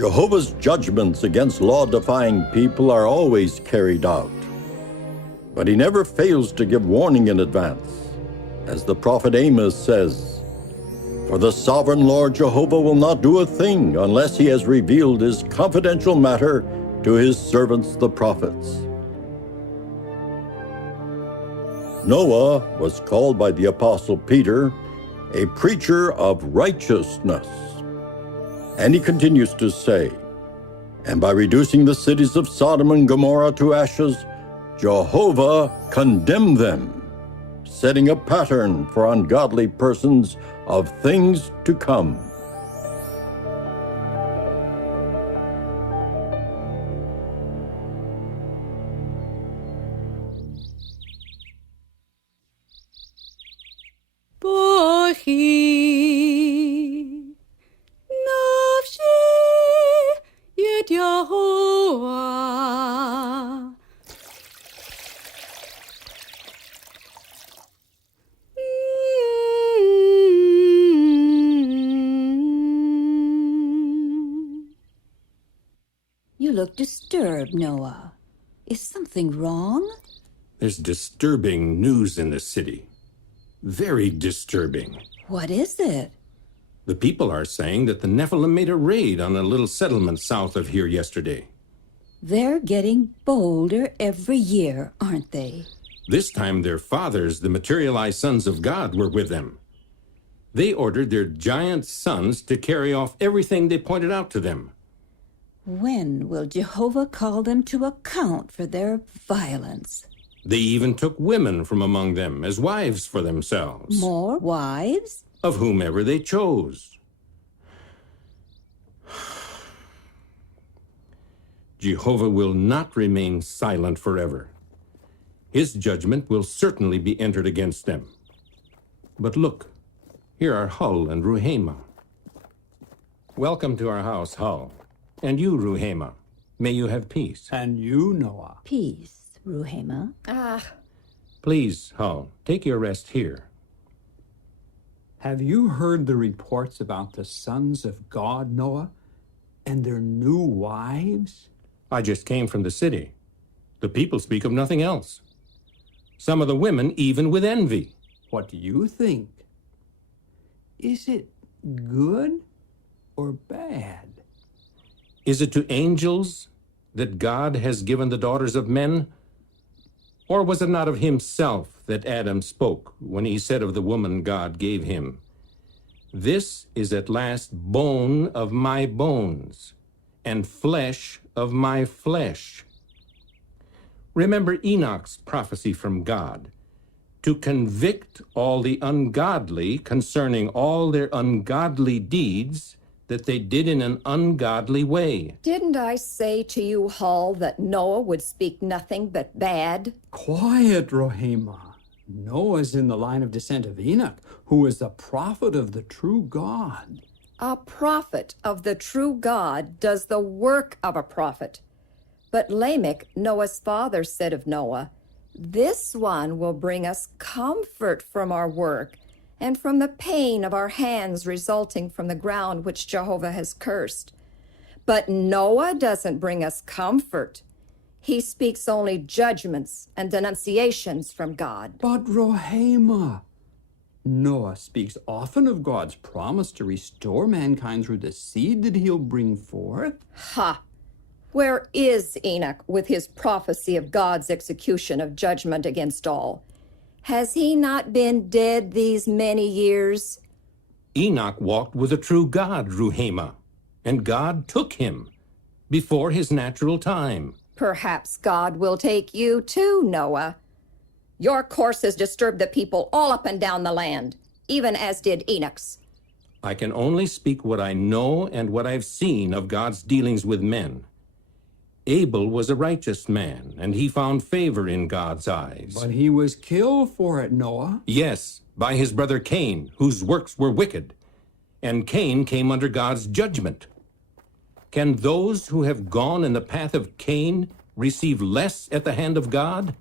Jehovah's judgments against law-defying people are always carried out, but he never fails to give warning in advance. As the prophet Amos says, "For the sovereign Lord Jehovah will not do a thing unless he has revealed his confidential matter to his servants the prophets." Noah was called by the Apostle Peter a preacher of righteousness. And he continues to say, "And by reducing the cities of Sodom and Gomorrah to ashes, Jehovah condemned them, setting a pattern for ungodly persons of things to come." Jehovah. You look disturbed, Noah. Is something wrong? There's disturbing news in the city. Very disturbing. What is it? The people are saying that the Nephilim made a raid on a little settlement south of here yesterday. They're getting bolder every year, aren't they? This time their fathers, the materialized sons of God, were with them. They ordered their giant sons to carry off everything they pointed out to them. When will Jehovah call them to account for their violence? They even took women from among them as wives for themselves. More wives? Of whomever they chose. Jehovah will not remain silent forever. His judgment will certainly be entered against them. But look, here are Hull and Ruhama. Welcome to our house, Hull. And you, Ruhama, may you have peace. And you, Noah. Peace, Ruhama. Please, Hull, take your rest here. Have you heard the reports about the sons of God, Noah, and their new wives? I just came from the city. The people speak of nothing else. Some of the women even with envy. What do you think? Is it good or bad? Is it to angels that God has given the daughters of men? Or was it not of himself that Adam spoke when he said of the woman God gave him, "This is at last bone of my bones, and flesh of my flesh"? Remember Enoch's prophecy from God, to convict all the ungodly concerning all their ungodly deeds that they did in an ungodly way. Didn't I say to you, Hull, that Noah would speak nothing but bad? Quiet, Ruhama. Noah's in the line of descent of Enoch, who is a prophet of the true God. A prophet of the true God does the work of a prophet. But Lamech, Noah's father, said of Noah, "This one will bring us comfort from our work and from the pain of our hands resulting from the ground which Jehovah has cursed." But Noah doesn't bring us comfort. He speaks only judgments and denunciations from God. But Ruhama, Noah speaks often of God's promise to restore mankind through the seed that he'll bring forth. Ha! Where is Enoch with his prophecy of God's execution of judgment against all? Has he not been dead these many years? Enoch walked with the true God, Ruhama, and God took him before his natural time. Perhaps God will take you too, Noah. Your course has disturbed the people all up and down the land, even as did Enoch's. I can only speak what I know and what I've seen of God's dealings with men. Abel was a righteous man, and he found favor in God's eyes. But he was killed for it, Noah. Yes, by his brother Cain, whose works were wicked. And Cain came under God's judgment. Can those who have gone in the path of Cain receive less at the hand of God?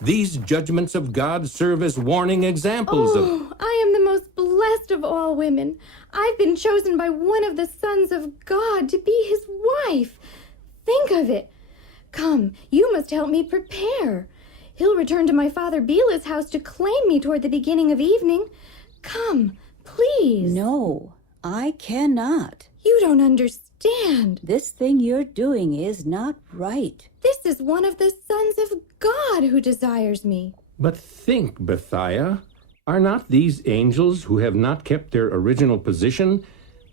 These judgments of God serve as warning examples of... I am the most blessed blessed of all women. I've been chosen by one of the sons of God to be his wife. Think of it. Come, you must help me prepare. He'll return to my father Bilah's house to claim me toward the beginning of evening. Come, please. No, I cannot. You don't understand. This thing you're doing is not right. This is one of the sons of God who desires me. But think, Bethiah, are not these angels who have not kept their original position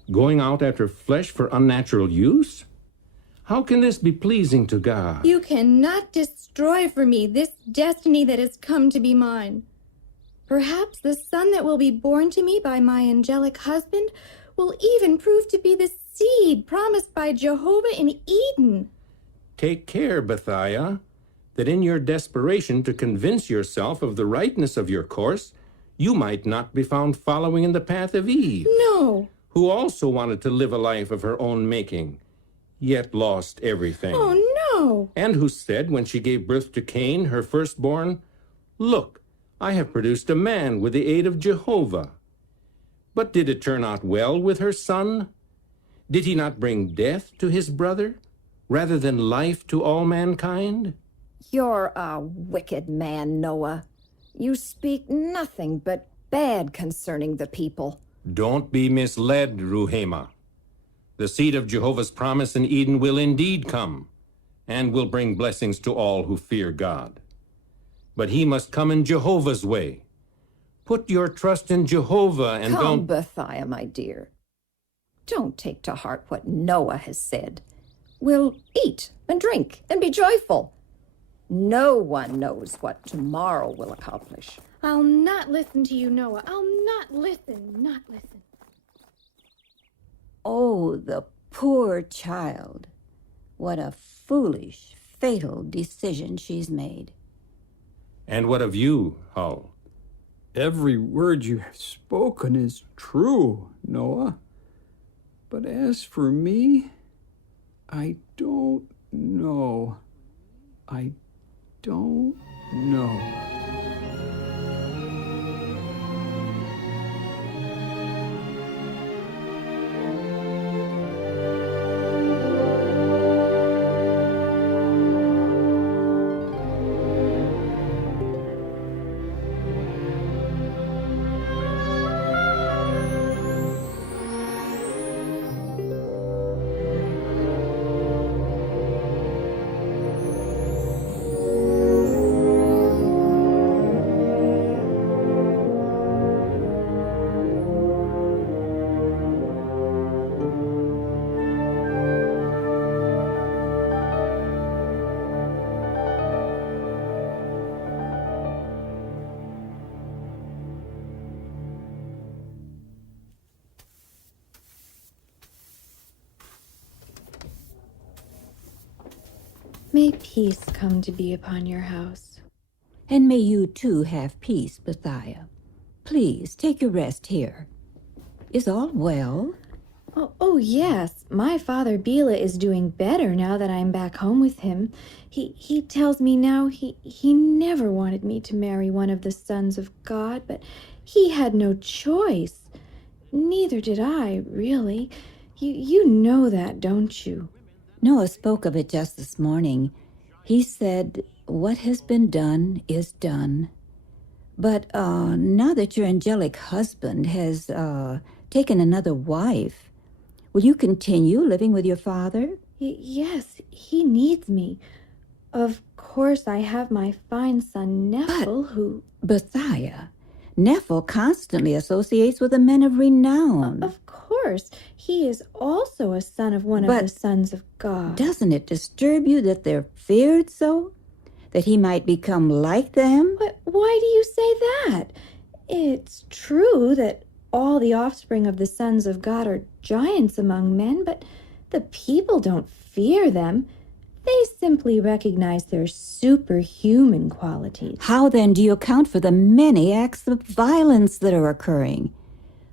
going out after flesh for unnatural use? How can this be pleasing to God? You cannot destroy for me this destiny that has come to be mine. Perhaps the son that will be born to me by my angelic husband will even prove to be the seed promised by Jehovah in Eden. Take care, Bethiah, that in your desperation to convince yourself of the rightness of your course, you might not be found following in the path of Eve, No. who also wanted to live a life of her own making, yet lost everything. Oh, no. And who said when she gave birth to Cain, her firstborn, "Look, I have produced a man with the aid of Jehovah." But did it turn out well with her son? Did he not bring death to his brother, rather than life to all mankind? You're a wicked man, Noah. You speak nothing but bad concerning the people. Don't be misled, Ruhama. The seed of Jehovah's promise in Eden will indeed come, and will bring blessings to all who fear God. But he must come in Jehovah's way. Put your trust in Jehovah and Come, don't... Bethiah, my dear. Don't take to heart what Noah has said. We'll eat and drink and be joyful. No one knows what tomorrow will accomplish. I'll not listen to you, Noah. I'll not listen. Oh, the poor child. What a foolish, fatal decision she's made. And what of you, Hull? Every word you have spoken is true, Noah. But as for me, I don't know. I don't know. May peace come to be upon your house. And may you too have peace, Bethiah. Please, take your rest here. Is all well? Oh, yes. My father Bilah is doing better now that I'm back home with him. He tells me now he never wanted me to marry one of the sons of God, but he had no choice. Neither did I, really. You know that, don't you? Noah spoke of it just this morning. He said, what has been done is done. But now that your angelic husband has taken another wife, will you continue living with your father? Yes, he needs me. Of course, I have my fine son Nephil, who... Bethiah, Nephil constantly associates with the men of renown. Of course, he is also a son of one of the sons of God. Doesn't it disturb you that they're feared so? That he might become like them? But why do you say that? It's true that all the offspring of the sons of God are giants among men, but the people don't fear them. They simply recognize their superhuman qualities. How then do you account for the many acts of violence that are occurring?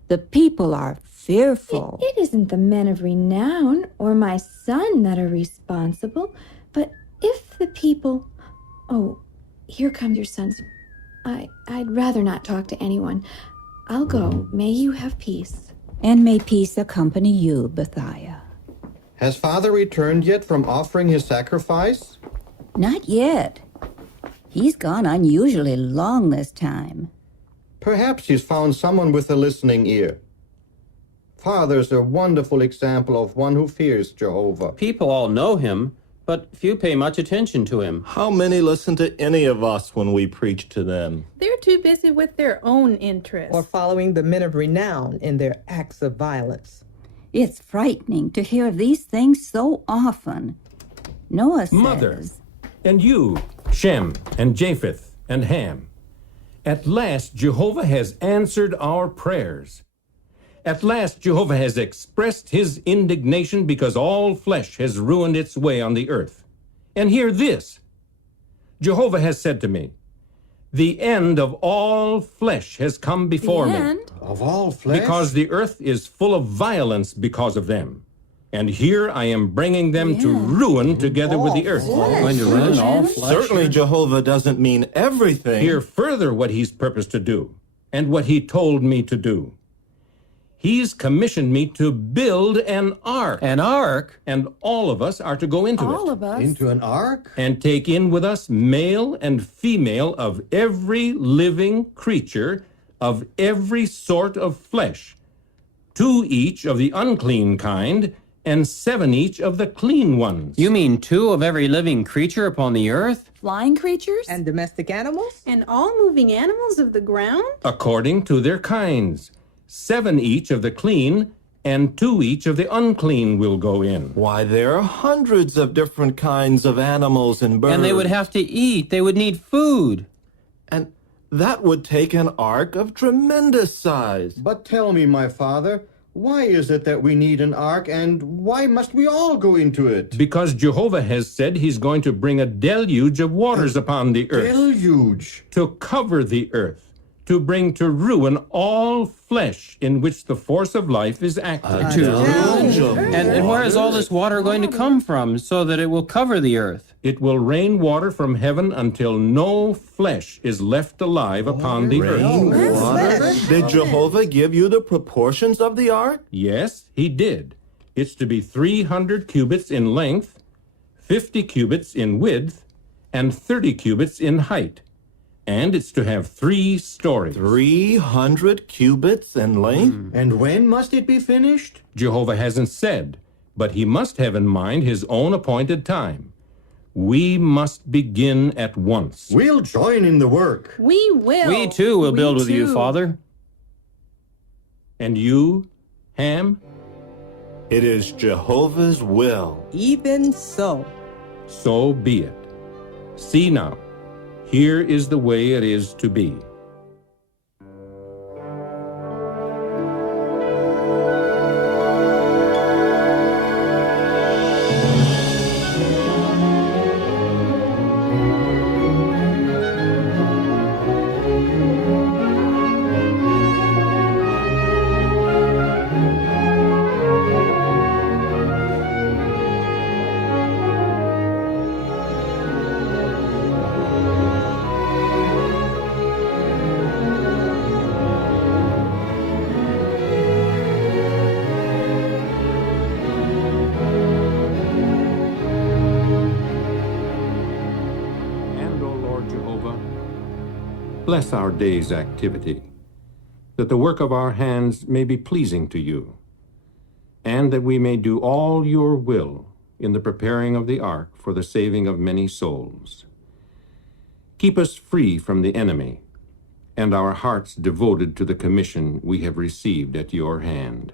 The people are fearful. It isn't the men of renown or my son that are responsible, but if the people... Oh, here comes your sons. I'd rather not talk to anyone. I'll go. May you have peace. And may peace accompany you, Bethiah. Has Father returned yet from offering his sacrifice? Not yet. He's gone unusually long this time. Perhaps he's found someone with a listening ear. Father's a wonderful example of one who fears Jehovah. People all know him, but few pay much attention to him. How many listen to any of us when we preach to them? They're too busy with their own interests. Or following the men of renown in their acts of violence. It's frightening to hear of these things so often. Noah says... Mother, and you, Shem, and Japheth, and Ham. At last Jehovah has answered our prayers. At last Jehovah has expressed his indignation because all flesh has ruined its way on the earth. And hear this. Jehovah has said to me, the end of all flesh has come before me. Of all flesh? Because the earth is full of violence because of them. And here I am bringing them to ruin together with the earth. Going to ruin all flesh. Certainly Jehovah doesn't mean everything. Hear further what he's purposed to do, and what he told me to do. He's commissioned me to build an ark. An ark? And all of us are to go into it. All of us. Into an ark? And take in with us male and female of every living creature, of every sort of flesh, 2 each of the unclean kind, and 7 each of the clean ones. You mean 2 of every living creature upon the earth? Flying creatures? And domestic animals? And all moving animals of the ground? According to their kinds. 7 each of the clean, and 2 each of the unclean will go in. Why, there are hundreds of different kinds of animals and birds. And they would have to eat. They would need food. And that would take an ark of tremendous size. But tell me, my father, why is it that we need an ark, and why must we all go into it? Because Jehovah has said he's going to bring a deluge of waters upon the earth. Deluge? To cover the earth. To bring to ruin all flesh in which the force of life is active. And where is all this water going to come from so that it will cover the earth? It will rain water from heaven until no flesh is left alive upon the earth. Water? Did Jehovah give you the proportions of the ark? Yes, he did. It's to be 300 cubits in length, 50 cubits in width, and 30 cubits in height. And it's to have 3 stories. 300 cubits in length? And when must it be finished? Jehovah hasn't said, but he must have in mind his own appointed time. We must begin at once. We'll join in the work. We will. We too will build with you, too. Father. And you, Ham? It is Jehovah's will. Even so. So be it. See now, here is the way it is to be. Bless our day's activity, that the work of our hands may be pleasing to you, and that we may do all your will in the preparing of the ark for the saving of many souls. Keep us free from the enemy, and our hearts devoted to the commission we have received at your hand.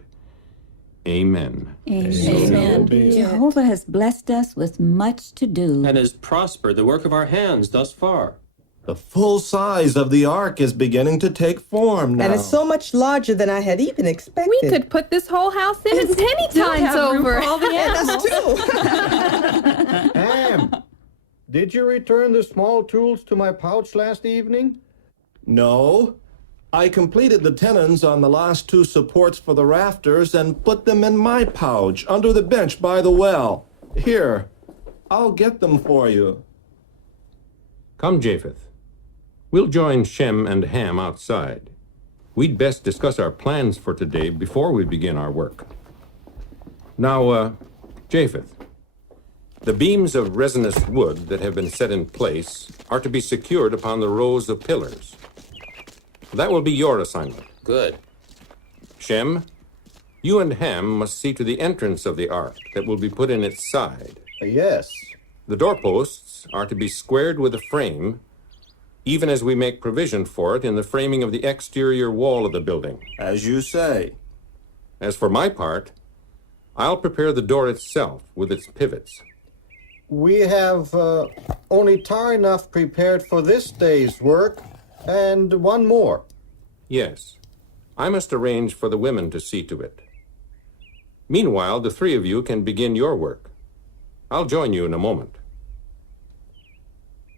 Amen. Amen. Jehovah has blessed us with much to do. And has prospered the work of our hands thus far. The full size of the ark is beginning to take form now. And it's so much larger than I had even expected. We could put this whole house in and many times over. All the animals. That's true. Ham, did you return the small tools to my pouch last evening? No. I completed the tenons on the last 2 supports for the rafters and put them in my pouch under the bench by the well. Here, I'll get them for you. Come, Japheth. We'll join Shem and Ham outside. we'd best discuss our plans for today before we begin our work. Now, Japheth, the beams of resinous wood that have been set in place are to be secured upon the rows of pillars. That will be your assignment. Good. Shem, you and Ham must see to the entrance of the ark that will be put in its side. Yes. The doorposts are to be squared with a frame, even as we make provision for it in the framing of the exterior wall of the building. As you say. As for my part, I'll prepare the door itself with its pivots. We have only tar enough prepared for this day's work, and one more. Yes, I must arrange for the women to see to it. Meanwhile, the three of you can begin your work. I'll join you in a moment.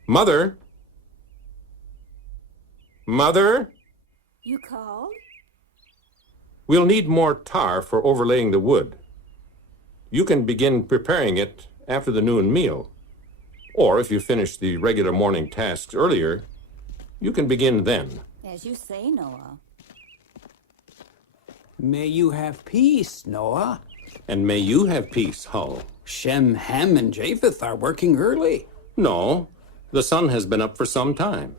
Mother! Mother! You called? We'll need more tar for overlaying the wood. You can begin preparing it after the noon meal. Or if you finish the regular morning tasks earlier, you can begin then. As you say, Noah. May you have peace, Noah. And may you have peace, Hull. Shem, Ham, and Japheth are working early. No, the sun has been up for some time,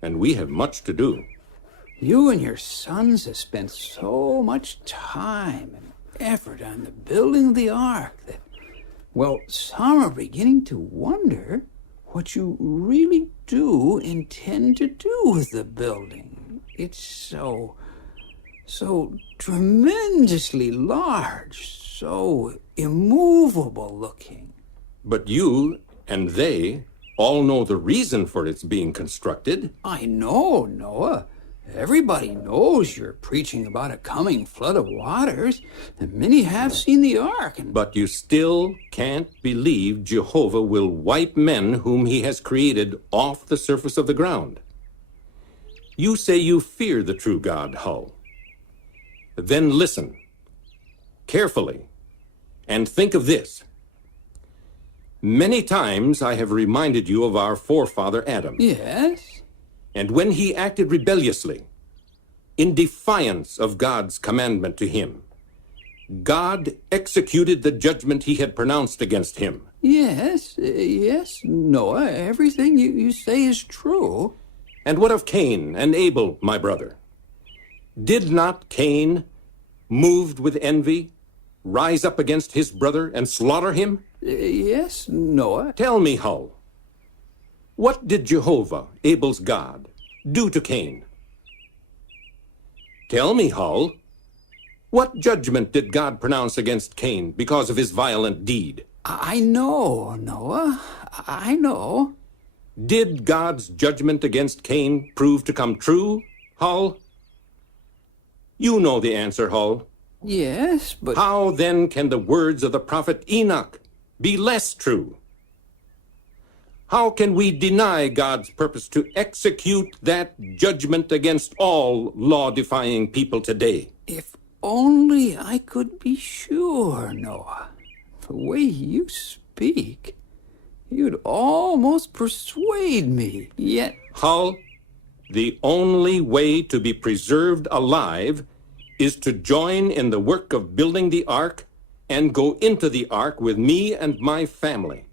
and we have much to do. You and your sons have spent so much time and effort on the building of the ark that, well, some are beginning to wonder what you really do intend to do with the building. It's so tremendously large, so immovable looking. But you and they all know the reason for its being constructed. I know, Noah. Everybody knows you're preaching about a coming flood of waters, and many have seen the ark. But you still can't believe Jehovah will wipe men whom he has created off the surface of the ground. You say you fear the true God, Hull. Then listen carefully and think of this. Many times I have reminded you of our forefather Adam. Yes? And when he acted rebelliously, in defiance of God's commandment to him, God executed the judgment he had pronounced against him. Yes, Noah, everything you say is true. And what of Cain and Abel, my brother? Did not Cain, moved with envy, rise up against his brother and slaughter him? Yes, Noah. Tell me, Hull, what did Jehovah, Abel's God, do to Cain? Tell me, Hull, what judgment did God pronounce against Cain because of his violent deed? I know, Noah. I know. Did God's judgment against Cain prove to come true, Hull? You know the answer, Hull. Yes, but... How then can the words of the prophet Enoch be less true? How can we deny God's purpose to execute that judgment against all law-defying people today? If only I could be sure, Noah. The way you speak, you'd almost persuade me, yet... Hull, the only way to be preserved alive is to join in the work of building the ark and go into the ark with me and my family.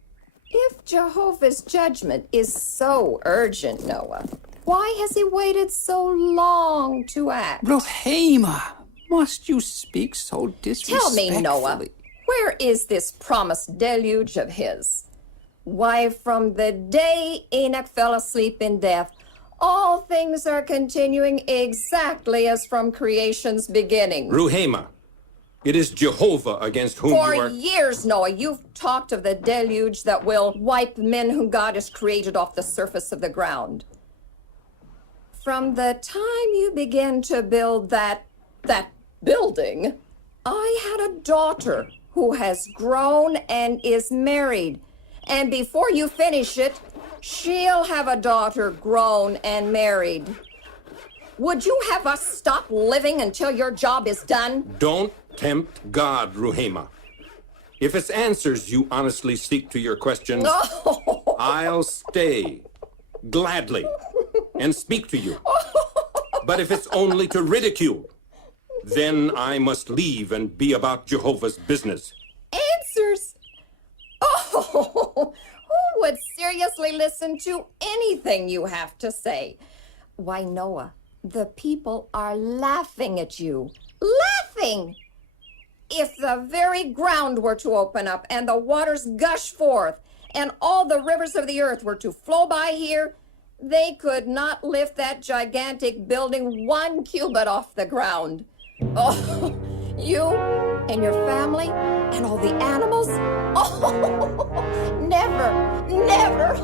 If Jehovah's judgment is so urgent, Noah, why has he waited so long to act? Ruhema, must you speak so disrespectfully? Tell me, Noah, where is this promised deluge of his? Why, from the day Enoch fell asleep in death, all things are continuing exactly as from creation's beginning. Ruhema, it is Jehovah against whom For you are... years, Noah, you've talked of the deluge that will wipe men whom God has created off the surface of the ground. From the time you began to build that building, I had a daughter who has grown and is married. And before you finish it, she'll have a daughter grown and married. Would you have us stop living until your job is done? Don't tempt God, Ruhema. If it's answers you honestly seek to your questions, I'll stay gladly and speak to you. But if it's only to ridicule, then I must leave and be about Jehovah's business. Answers? Oh, who would seriously listen to anything you have to say? Why, Noah, the people are laughing at you. Laughing! If the very ground were to open up and the waters gush forth and all the rivers of the earth were to flow by here, they could not lift that gigantic building 1 cubit off the ground. Oh, you and your family and all the animals? Oh, never, never.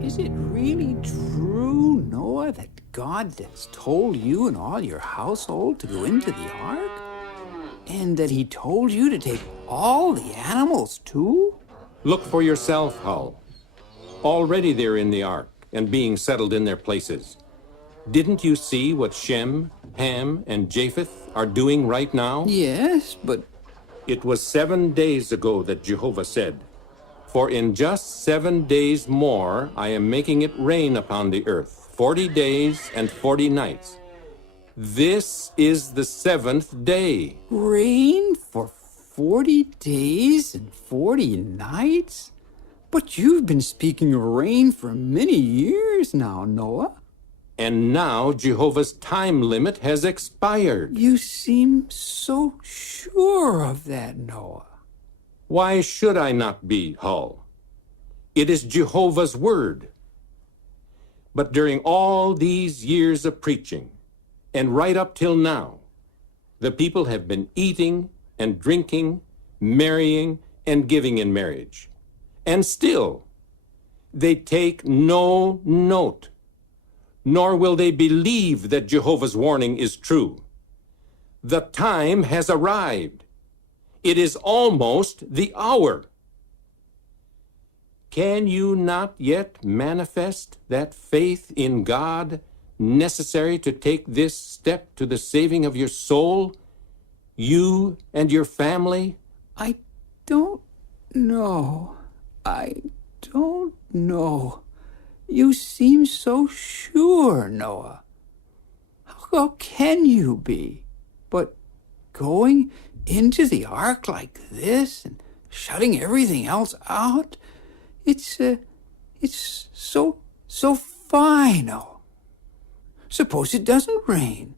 Is it really true, Noah, that God has told you and all your household to go into the ark? And that he told you to take all the animals too? Look for yourself, Hull. Already they're in the ark and being settled in their places. Didn't you see what Shem, Ham, and Japheth are doing right now? Yes, but... It was 7 days ago that Jehovah said, "For in just 7 days more I am making it rain upon the earth, 40 days and 40 nights. This is the 7th day." Rain for 40 days and 40 nights? But you've been speaking of rain for many years now, Noah. And now Jehovah's time limit has expired. You seem so sure of that, Noah. Why should I not be, Hull? It is Jehovah's word. But during all these years of preaching, and right up till now, the people have been eating and drinking, marrying and giving in marriage. And still, they take no note, nor will they believe that Jehovah's warning is true. The time has arrived. It is almost the hour. Can you not yet manifest that faith in God necessary to take this step to the saving of your soul, you and your family? I don't know. I don't know. You seem so sure, Noah. How can you be? But going into the ark like this and shutting everything else out, it's so final. Suppose it doesn't rain.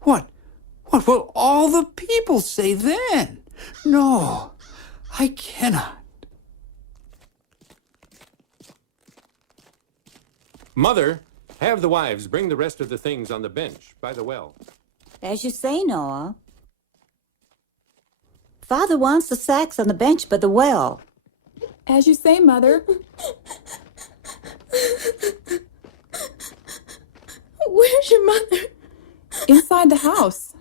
What will all the people say then? No, I cannot. Mother, have the wives bring the rest of the things on the bench by the well. As you say, Noah. Father wants the sacks on the bench by the well. As you say, Mother. Where's your mother? Inside the house.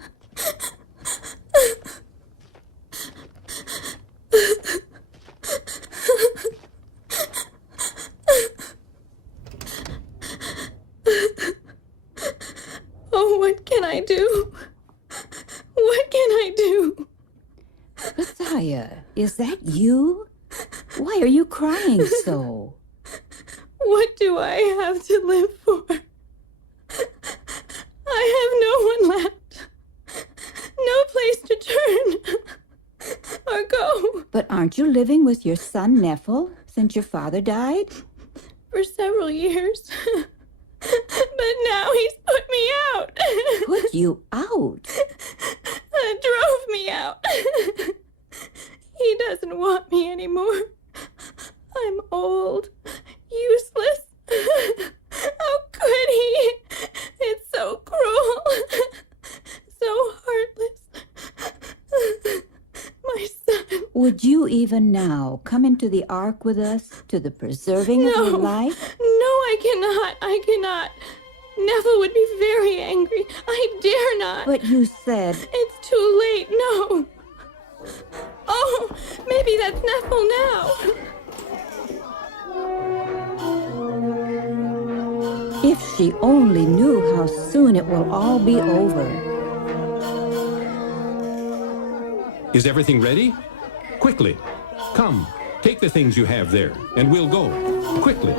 Oh, what can I do? What can I do? Messiah, is that you? Why are you crying so? What do I have to live for? I have no one left. No place to turn or go. But aren't you living with your son Nephil since your father died? For several years. But now he's put me out. Put you out? Drove me out. He doesn't want me anymore. I'm old, useless. How could he? It's so cruel, so heartless. Would you even now come into the ark with us to the preserving of your life? No, I cannot. I cannot. Neville would be very angry. I dare not. But you said... It's too late. No. Oh, maybe that's Neville now. If she only knew how soon it will all be over. Is everything ready? Quickly. Come, take the things you have there, and we'll go. Quickly.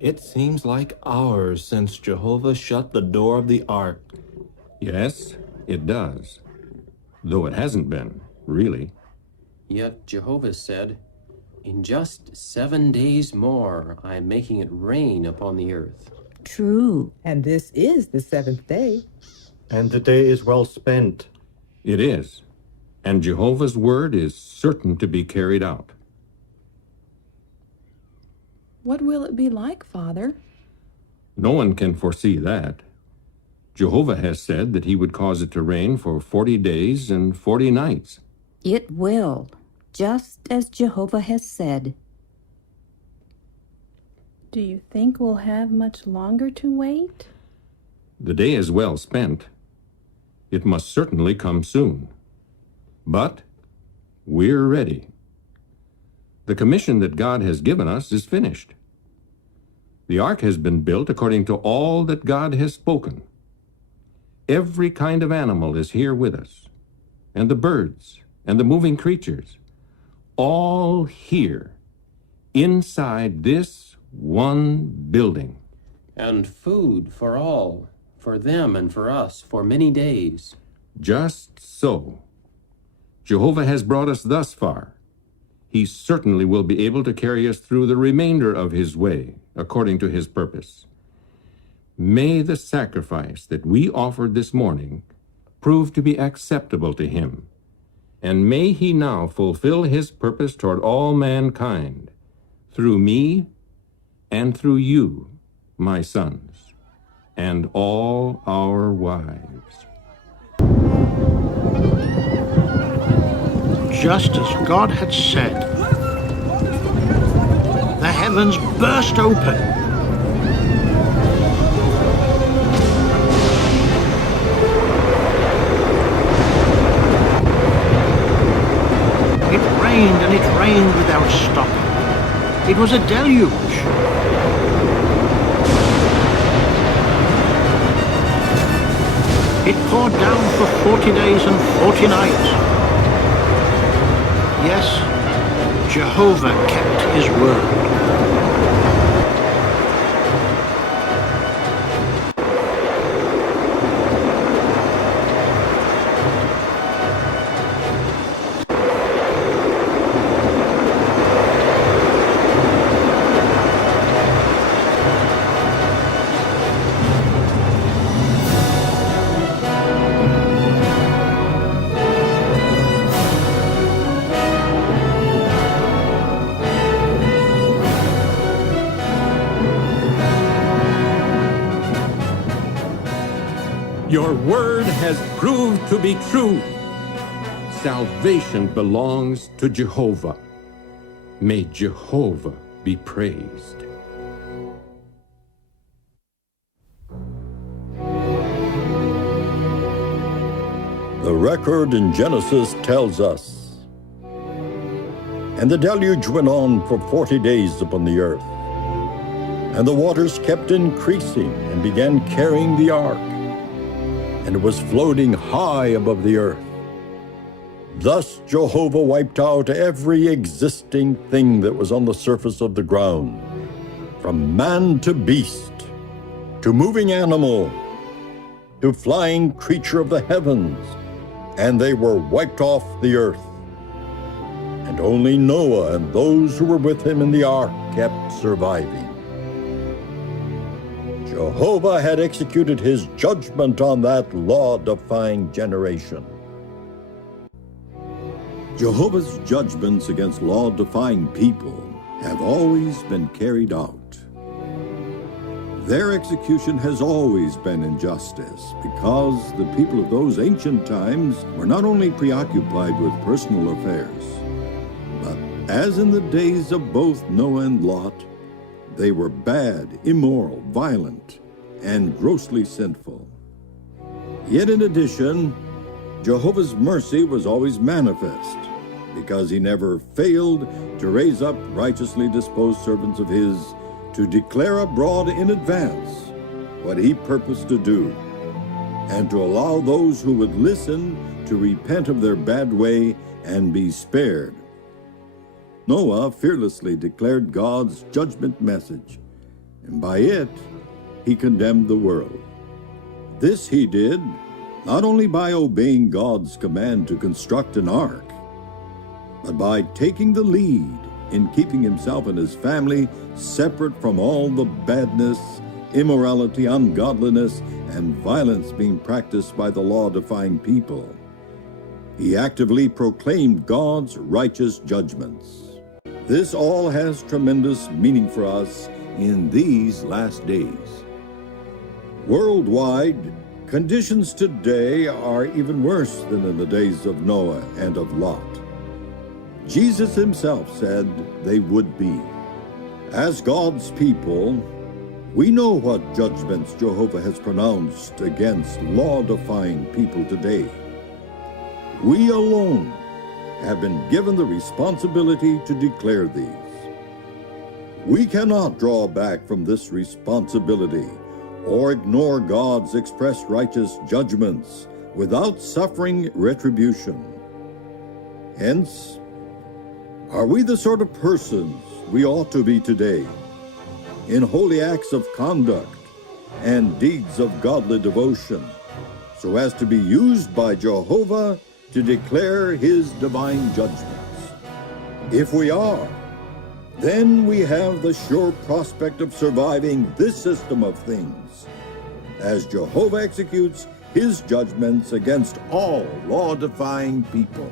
It seems like hours since Jehovah shut the door of the ark. Yes, it does. Though it hasn't been, really. Yet Jehovah said, "In just 7 days more, I am making it rain upon the earth." True. And this is the seventh day. And the day is well spent. It is. And Jehovah's word is certain to be carried out. What will it be like, Father? No one can foresee that. Jehovah has said that he would cause it to rain for 40 days and 40 nights. It will, just as Jehovah has said. Do you think we'll have much longer to wait? The day is well spent. It must certainly come soon. But we're ready. The commission that God has given us is finished. The ark has been built according to all that God has spoken. Every kind of animal is here with us, and the birds and the moving creatures, all here, inside this one building. And food for all, for them and for us, for many days. Just so. Jehovah has brought us thus far. He certainly will be able to carry us through the remainder of his way, according to his purpose. May the sacrifice that we offered this morning prove to be acceptable to him, and may he now fulfill his purpose toward all mankind, through me and through you, my sons, and all our wives. Just as God had said, the heavens burst open. It rained and it rained without stopping. It was a deluge. It poured down for 40 days and 40 nights. Yes, Jehovah kept his word. Your word has proved to be true. Salvation belongs to Jehovah. May Jehovah be praised. The record in Genesis tells us, "And the deluge went on for 40 days upon the earth, and the waters kept increasing and began carrying the ark, and it was floating high above the earth. Thus Jehovah wiped out every existing thing that was on the surface of the ground, from man to beast, to moving animal, to flying creature of the heavens, and they were wiped off the earth. And only Noah and those who were with him in the ark kept surviving." Jehovah had executed his judgment on that law-defying generation. Jehovah's judgments against law-defying people have always been carried out. Their execution has always been injustice, because the people of those ancient times were not only preoccupied with personal affairs, but as in the days of both Noah and Lot, they were bad, immoral, violent, and grossly sinful. Yet in addition, Jehovah's mercy was always manifest, because he never failed to raise up righteously disposed servants of his to declare abroad in advance what he purposed to do, and to allow those who would listen to repent of their bad way and be spared. Noah fearlessly declared God's judgment message, and by it, he condemned the world. This he did not only by obeying God's command to construct an ark, but by taking the lead in keeping himself and his family separate from all the badness, immorality, ungodliness, and violence being practiced by the law-defying people. He actively proclaimed God's righteous judgments. This all has tremendous meaning for us in these last days. Worldwide, conditions today are even worse than in the days of Noah and of Lot. Jesus himself said they would be. As God's people, we know what judgments Jehovah has pronounced against law-defying people today. We alone have been given the responsibility to declare these. We cannot draw back from this responsibility or ignore God's express righteous judgments without suffering retribution. Hence, are we the sort of persons we ought to be today, in holy acts of conduct and deeds of godly devotion, so as to be used by Jehovah to declare his divine judgments? If we are, then we have the sure prospect of surviving this system of things, as Jehovah executes his judgments against all law-defying people.